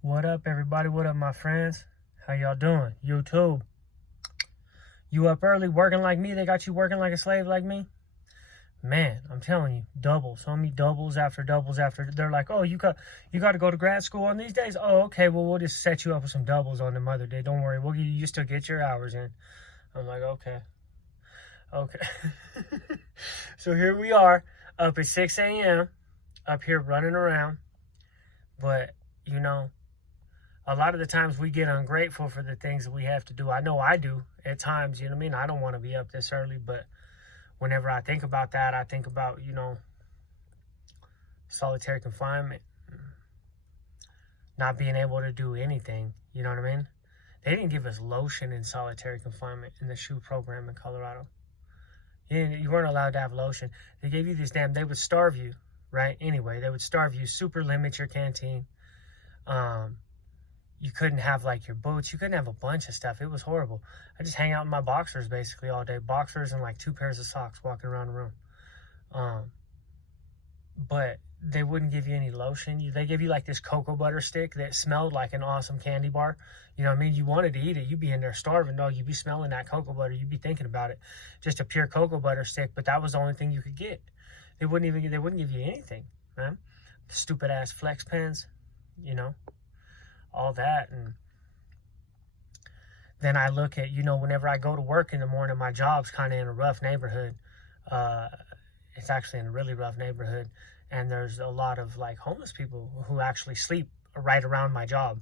What up, everybody? What up, my friends? How y'all doing? YouTube. You up early working like me? They got you working like a slave like me? Man, I'm telling you, doubles. So many doubles after doubles after. They're like, oh, you got to go to grad school on these days? Oh, okay, well, we'll just set you up with some doubles on the other day. Don't worry. You still get your hours in. I'm like, okay. So here we are, up at 6 a.m., up here running around. But, you know, a lot of the times we get ungrateful for the things that we have to do. I know I do at times, you know what I mean? I don't want to be up this early, but whenever I think about that, I think about, solitary confinement, not being able to do anything, you know what I mean? They didn't give us lotion in solitary confinement in the SHU program in Colorado. You weren't allowed to have lotion. They gave you this they would starve you, right? Anyway, they would starve you, super limit your canteen. You couldn't have like your boots. You couldn't have a bunch of stuff. It was horrible. I just hang out in my boxers basically all day. Boxers and like 2 pairs of socks walking around the room. But they wouldn't give you any lotion. They give you like this cocoa butter stick that smelled like an awesome candy bar. You know what I mean? You wanted to eat it. You'd be in there starving, dog. You'd be smelling that cocoa butter. You'd be thinking about it. Just a pure cocoa butter stick, but that was the only thing you could get. They wouldn't give you anything, man. The stupid ass flex pens, all that. And then I look at, whenever I go to work in the morning, my job's kind of in a rough neighborhood. It's actually in a really rough neighborhood. And there's a lot of like homeless people who actually sleep right around my job.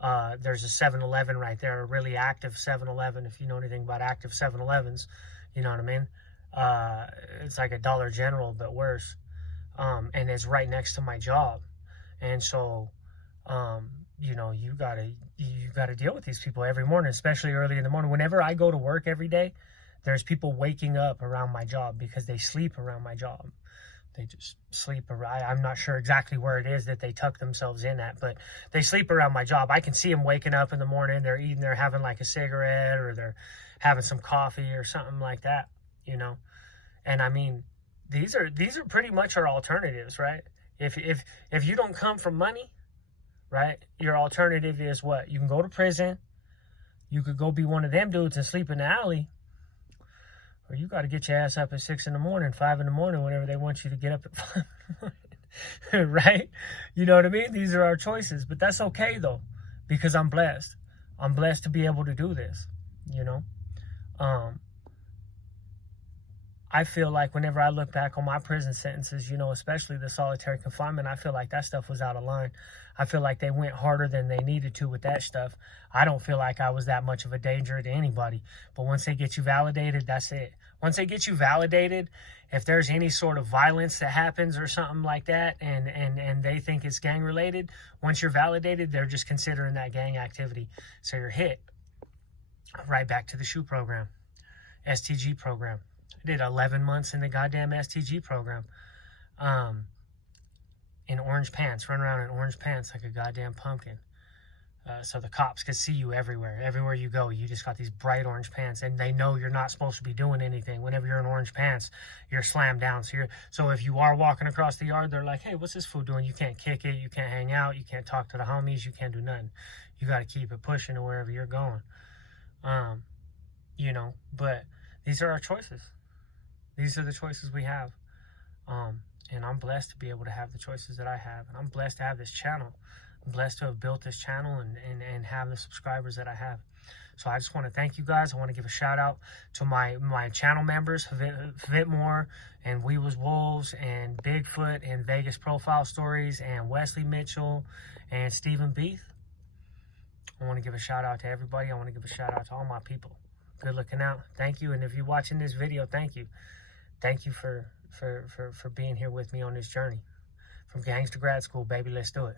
There's a 7-Eleven right there, a really active 7-Eleven. If you know anything about active 7-Elevens, you know what I mean? It's like a Dollar General, but worse. And it's right next to my job. And so, you gotta deal with these people every morning, especially early in the morning. Whenever I go to work every day, there's people waking up around my job because they sleep around my job. They just sleep around. I'm not sure exactly where it is that they tuck themselves in at, but they sleep around my job. I can see them waking up in the morning. They're having like a cigarette, or they're having some coffee or something like that, And I mean, these are pretty much our alternatives, right? If you don't come from money, right, your alternative is what? You can go to prison. You could go be one of them dudes and sleep in the alley. Or you got to get your ass up at 6 in the morning, 5 in the morning, whenever they want you to get up at 5 in the morning. Right? You know what I mean? These are our choices. But that's okay, though, because I'm blessed. I'm blessed to be able to do this, I feel like whenever I look back on my prison sentences, especially the solitary confinement, I feel like that stuff was out of line. I feel like they went harder than they needed to with that stuff. I don't feel like I was that much of a danger to anybody. But once they get you validated, that's it. Once they get you validated, if there's any sort of violence that happens or something like that, and they think it's gang related, once you're validated, they're just considering that gang activity. So you're hit right back to the SHU program, STG program. I did 11 months in the goddamn STG program. In orange pants, run around in orange pants like a goddamn pumpkin. So the cops could see you everywhere. Everywhere you go, you just got these bright orange pants, and they know you're not supposed to be doing anything. Whenever you're in orange pants, you're slammed down. So if you are walking across the yard, they're like, hey, what's this fool doing? You can't kick it. You can't hang out. You can't talk to the homies. You can't do nothing. You got to keep it pushing to wherever you're going. But these are our choices. These are the choices we have. And I'm blessed to be able to have the choices that I have. And I'm blessed to have this channel. I'm blessed to have built this channel and have the subscribers that I have. So I just want to thank you guys. I want to give a shout out to my channel members, Vitmore and We Was Wolves and Bigfoot and Vegas Profile Stories and Wesley Mitchell and Stephen Beath. I want to give a shout out to everybody. I want to give a shout out to all my people. Good looking out. Thank you. And if you're watching this video, thank you. Thank you for being here with me on this journey. From gangs to grad school, baby, let's do it.